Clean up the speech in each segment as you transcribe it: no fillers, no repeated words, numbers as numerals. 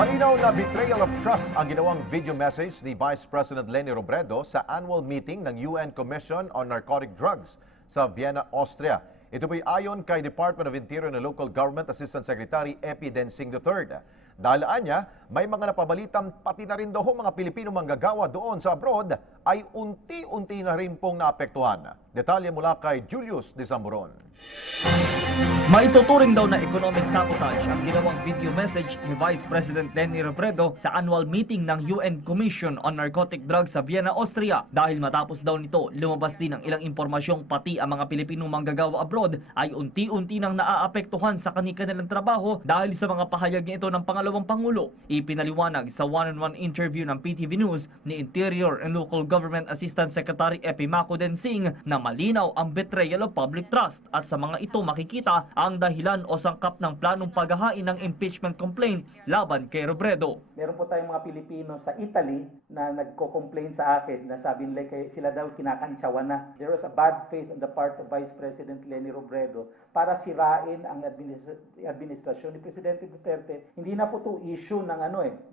Malinaw na betrayal of trust ang ginawang video message ni Vice President Leni Robredo sa annual meeting ng UN Commission on Narcotic Drugs sa Vienna, Austria. Ito po'y ayon kay Department of Interior and Local Government Assistant Secretary Epi Densing III. Dalaan niya, may mga napabalitan pati na rin daw mga Pilipino manggagawa doon sa abroad ay unti-unti na rin pong naapektuhan. Detalye mula kay Julius de Zamboron. Maituturing daw na economic sabotage ang ginawang video message ni Vice President Leni Robredo sa annual meeting ng UN Commission on Narcotic Drugs sa Vienna, Austria. Dahil matapos daw nito, lumabas din ang ilang impormasyong pati ang mga Pilipinong manggagawa abroad ay unti-unti nang naaapektuhan sa kanilang trabaho dahil sa mga pahayag nito ng pangalawang Pangulo. Ipinaliwanag sa one-on-one interview ng PTV News ni Interior and Local Government Assistant Secretary Epi Densing na malinaw ang betrayal of public trust at sa mga ito makikita ang dahilan o sangkap ng planong paghahain ng impeachment complaint laban kay Robredo. Meron po tayong mga Pilipino sa Italy na nagko-complain sa akin na sabi nila sila daw kinakantsawan na. There was a bad faith on the part of Vice President Leni Robredo para sirain ang administrasyon ni Presidente Duterte. Hindi na po to issue ng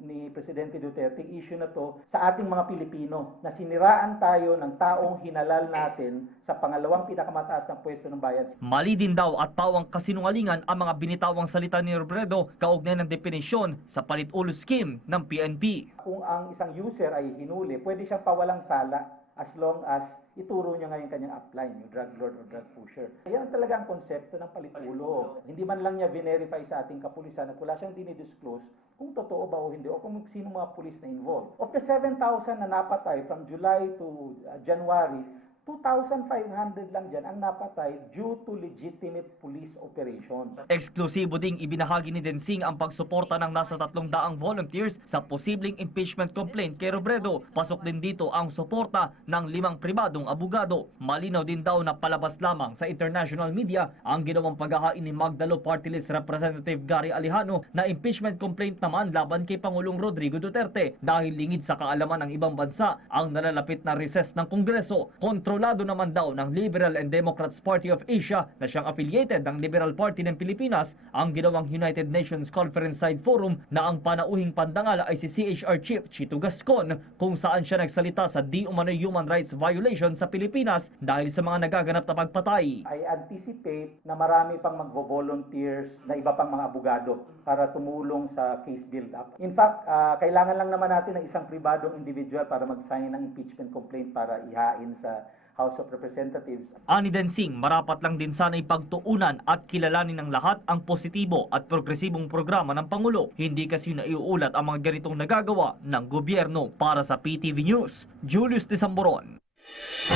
ni Presidente Duterte, issue na to sa ating mga Pilipino na siniraan tayo ng taong hinalal natin sa pangalawang pinakamataas na pwesto ng bayan. Mali din daw at pawang kasinungalingan ang mga binitawang salita ni Robredo kaugnay ng definisyon sa palit-ulo scheme ng PNP. Kung ang isang user ay hinuli, pwede siyang pawalang sala as long as ituro niya ngayon kanyang upline, yung drug lord or drug pusher. Yan talaga ang konsepto ng palit-ulo. Hindi man lang niya verify sa ating kapulisan at wala siyang dinidisclose kung totoo ba o hindi o kung sino mga pulis na involved. Of the 7,000 na napatay from July to January, 2,500 lang dyan ang napatay due to legitimate police operations. Eksklusibo ding ibinahagi ni Densing ang pagsuporta ng nasa 300 volunteers sa posibleng impeachment complaint kay Robredo. Pasok din dito ang suporta ng 5 pribadong abogado. Malinaw din daw na palabas lamang sa international media ang ginawang paghahain ni Magdalo Party List Representative Gary Alejano na impeachment complaint naman laban kay Pangulong Rodrigo Duterte dahil lingid sa kaalaman ng ibang bansa ang nalalapit na recess ng Kongreso. Kontrolado naman daw ng Liberal and Democrats Party of Asia na siyang affiliated ng Liberal Party ng Pilipinas ang ginawang United Nations Conference Side Forum na ang panauhing pandangal ay si CHR Chief Chito Gascon kung saan siya nagsalita sa di umano'y human rights violation sa Pilipinas dahil sa mga nagaganap na pagpatay. I anticipate na marami pang magvo-volunteers na iba pang mga abogado para tumulong sa case build-up. In fact, kailangan lang naman natin ng isang pribadong individual para mag-sign ng impeachment complaint para ihain sa House of Representatives. Ani Densing, marapat lang din sana'y pagtuunan at kilalanin ng lahat ang positibo at progresibong programa ng Pangulo. Hindi kasi naiuulat ang mga ganitong nagagawa ng gobyerno. Para sa PTV News, Julius de Zamboron.